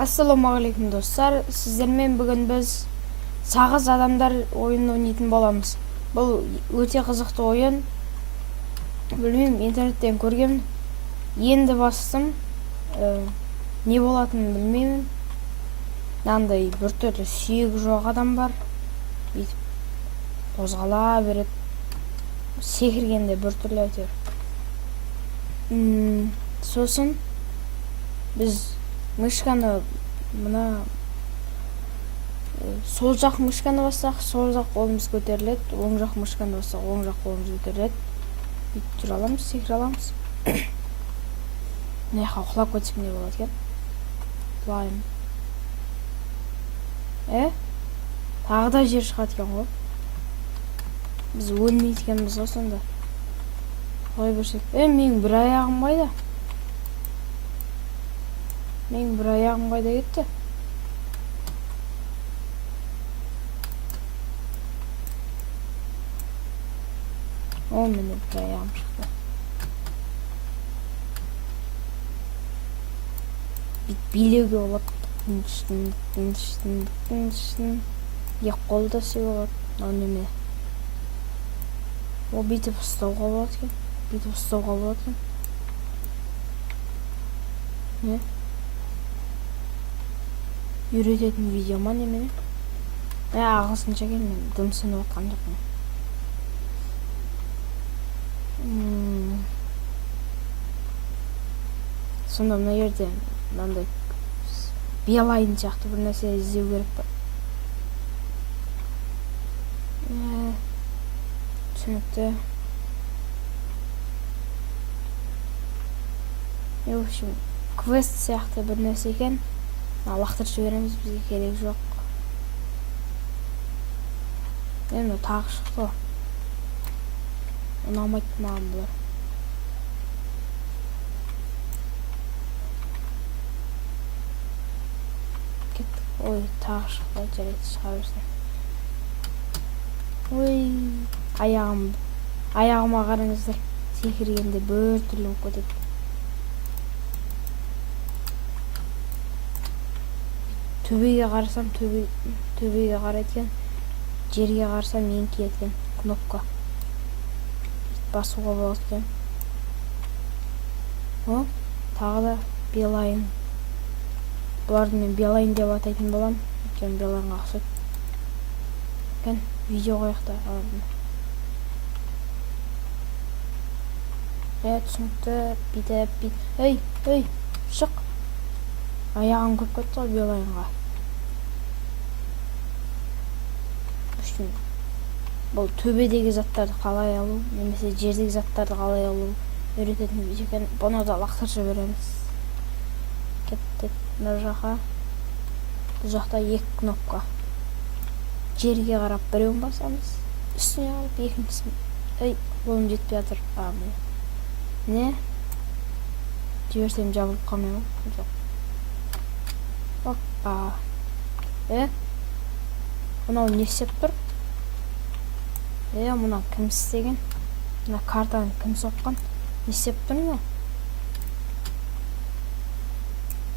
Ассалаумағалейкум достар, сіздермен бүгін біз сағыз адамдар ойынын ойнайтын боламыз. Бұл өте қызықты ойын. Білмеймін, интернеттен көрген. Енді бастым. Не болатынын білмеймін. Мынандай біртүрлі сүйегі жоқ адам бар. Бүйтіп қозғала береді. Секіргенде біртүрлі әйтеуір. Сосын біз мышканы мына сол жақ мышканы бассақ, сол жақ қолымыз көтеріледі, оң жақ мышканы бассақ, оң жақ қолымыз көтеріледі. Бүйтіп жүре аламыз, секіре аламыз. Мына жаққа құлап кетсек не болады екен? Құлайын. Тағы да жер шығады екен ғой. Біз өлмейді екенбіз ғой сонда. Қой берсек. Менің бір аяғым қайда? Менің бір аяғым қайда кетті? Міне бір аяғым шықты. Билеуге болады. Екі қолда сүй болады. Неме. Ол бүйтіп ұстауға болады екен. Бүйтіп ұстауға болады екен. Не? Үйрететін видео ма немене? Ағылшынша екен, мен дымсынып отқан жоқпын. Сонда мына жерде мынандай биялайын сияқты бір нәрсе іздеу керек па? Түсінікті. В общем, квест сияқты бір нәрсе екен. Лақтырып жібереміз, бізге керек жоқ. Енді тағы шықты. Ұнамайды маған бұлар. Кеттік. Ой, тағы шықты. Жарайды, шыға берсін. Ой, аяғыма қараңыздар. Секіргенде бір түрлі болып кетеді. Төбеге қарасам, төбеге қарайды екен. Жерге қарасам, еңкейеді екен. Кнопка. Басуға болады екен. Тағы да белайын. Бұларды мен белайын деп атайтын болам. Өйткені белайынға ұқсайды. Видео қояқта. Түсінікті. Бүйтіп. Шық. Аяғым көп кетті ғой белайынға. Бұл төбедегі заттарды қалай алу, немесе жердегі заттарды қалай алу үйрететін видео екен. Бұны да лақтырып жібереміз. Кеттік мына жаққа. Бұл жақта екі кнопка. Жерге қарап біреуін басамыз. Үстіне алып екіншісін. Қолым жетпей жатыр. Не? Жіберсем жабылып қалмай ма? Жоқ. Оппа. Мынау не істеп тұр? Мына кім істеген? Мына картаны кім соққан? Не істеп тұр мына?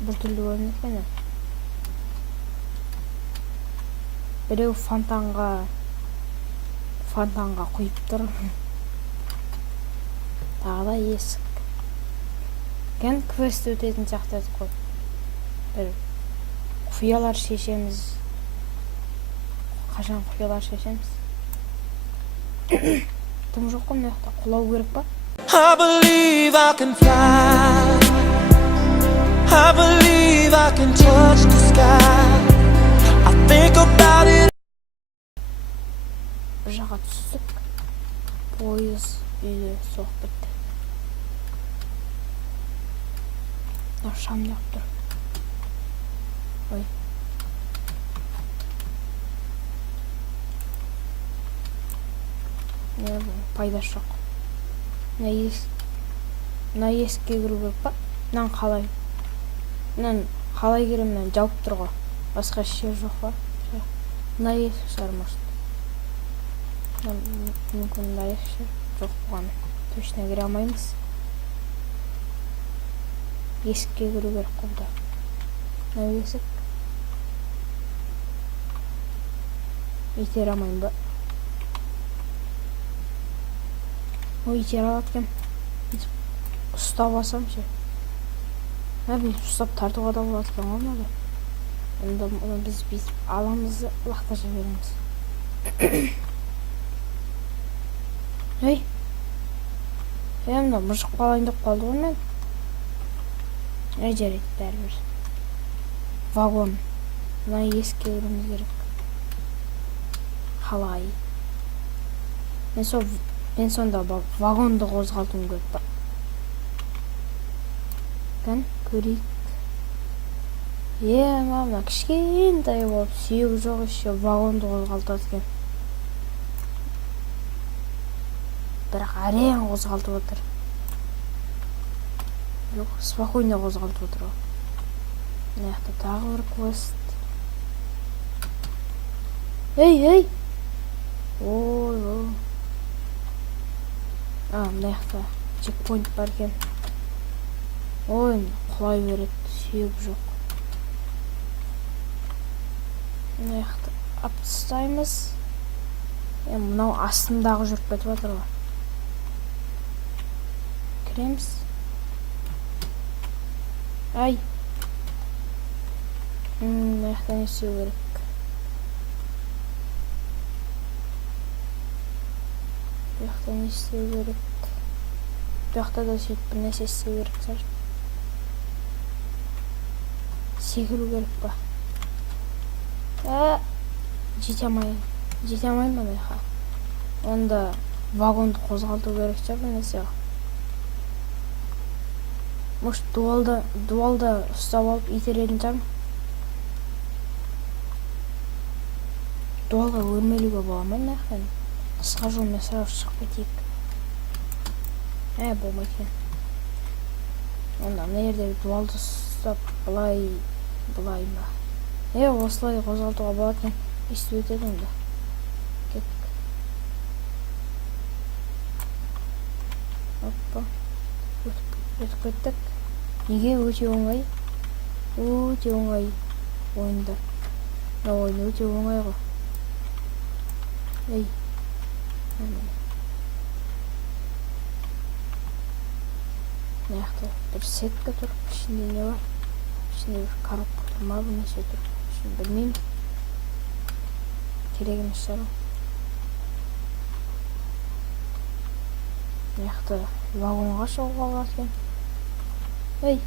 Бір түрлі көрінеді екен. Біреу фонтанға құйып тұр. Тағы да есік. Квест өтетін сияқты еді қой. Бір құпиялар шешеміз. Қашан құпиялар шешеміз? Тым жоқ қой мына жақта, құлау керек па? I believe I can fly. I believe I can touch the sky. I think about it. Бір жаққа түстік. Пойыз үйде соғып бітті. Шам жағып тұр. Ой. Пайдасы жоқ. Мына есікке кіру керек па? Мынаны қалай керем? Мынаны жауып тұр ғой. Басқа жер жоқ па? Мына есік шығар может. Мүмкін мына есік жоқ бұған. Точно кіре алмаймыз. Есікке кіру керек қой. не берсек? Итере алмайм ба? Ой, итере алат экен. Ұстап алсам ше. Мен ұстап тартуға да болады екен ғой мынада. Оны біз аламыз да лақтырып жібереміз. Ей! Мына мұжық қалайын деп қалды ғой мен. Жарайды, бәрібір. Вагон. Мына еске өреміз керек. Қалай. Мен сонда вагонды қозғалтуым керек па. Көрейік. Мына кішкентай болып сүйегі жоқ еще вагонды қозғалтады екен. Бірақ әрең қозғалтып отыр. Жоқ, спокойно қозғалтып отыр ғой. Мына жақта тағы бір квест. Ей! Ой. Мына жақта чекпоинт бар екен. Ой, құлай береді, сүйек жоқ. Мына жақта ап тастаймыз. Мынау астындағы жүріп кетіп жатыр ғой. Кіреміз. Ай. Мына жақта не істеу керек? Бұл жақта не істеу керек? Бұл жақта да сөйтіп бір нәрсе істеу керек шығар. Секіру керек па? Жете алмаймын ана жаққа. Онда вагонды қозғалту керек шығар бір нәрсе. Может, дуалда ұстап алып итеретін шығар. Дуалға өрмелуге бола ма мына жақтан? Қысқа жолмен сразу шығып кетейік. Болмайды екен. Онда мына жерде дуалды ұстап былай ма? Осылай қозғалтуға болады екен. Естіп өтеді онда. Кеттік. Оппа. Өтіп кеттік. Неге өте оңай? Өте оңай ойында. Ойын өте оңай ғой. Ей. Мына жақта бір сетка тұр. Ішінде не бар? Ішінде бір коробка тұр ма? Бұл неше тұр? Білмеймін. Керек емес шығар. Мына жақта вагонға шығуға болады екен. Ей!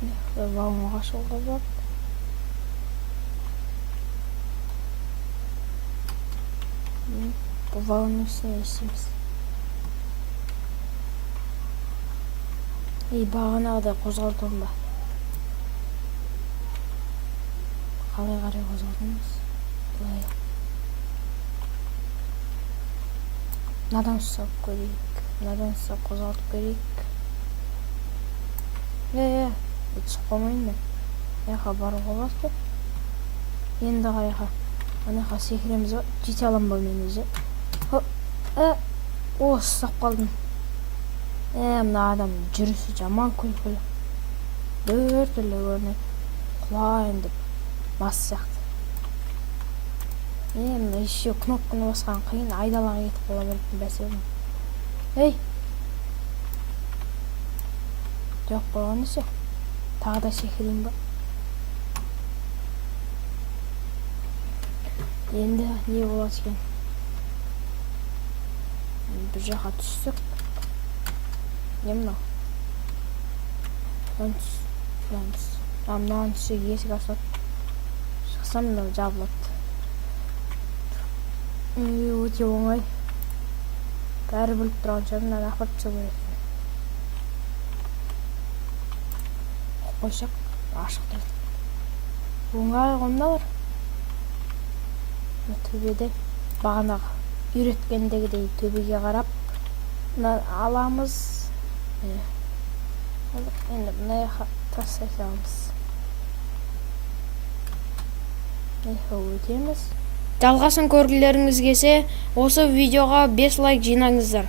Мына жақта вагонға шығуға болады. Бұл вагонның үстіне істейміз. Бағанағыдай қозғалтуым ба? Қалай қарай қозғалтуымыз? Былай. Мынадан ұстап көрейік. Мынадан ұстап қозғалтып көрейік. Түсіп қалмайын мен. Яқа баруға болады. Енді қайқа. Анақа секіреміз ба? Жете алам ба мен өзі? Ұстап қалдым. Мына адам жүрісі жаман күлкілі. Бір түрлі көрінеді. Құлайын деп мас сияқты. Мына еще кнопканы басқан қиын, айдалаға кетіп қала беретін бәсе оның. Ей! Жоқ болған есе. Тағы да секірейін ба? Енді не болады екен? Бір жаққа түстік. Не мынау? Мынаған түсек есік ашылады. Шықсам мынау жабылады. Өте оңай. Бәрі біліп тұрған шығар, мынаны апарып тастау керек екен. Қойсақ, ашық тұрады. Оңай ғой мыналар. Төбеде бағанағы үйреткендегідей төбеге қарап аламыз. Енді мына жаққа тастай саламыз. Өтеміз. Жалғасын көргілеріңіз келсе, осы видеоға 5 лайк жинаңыздар.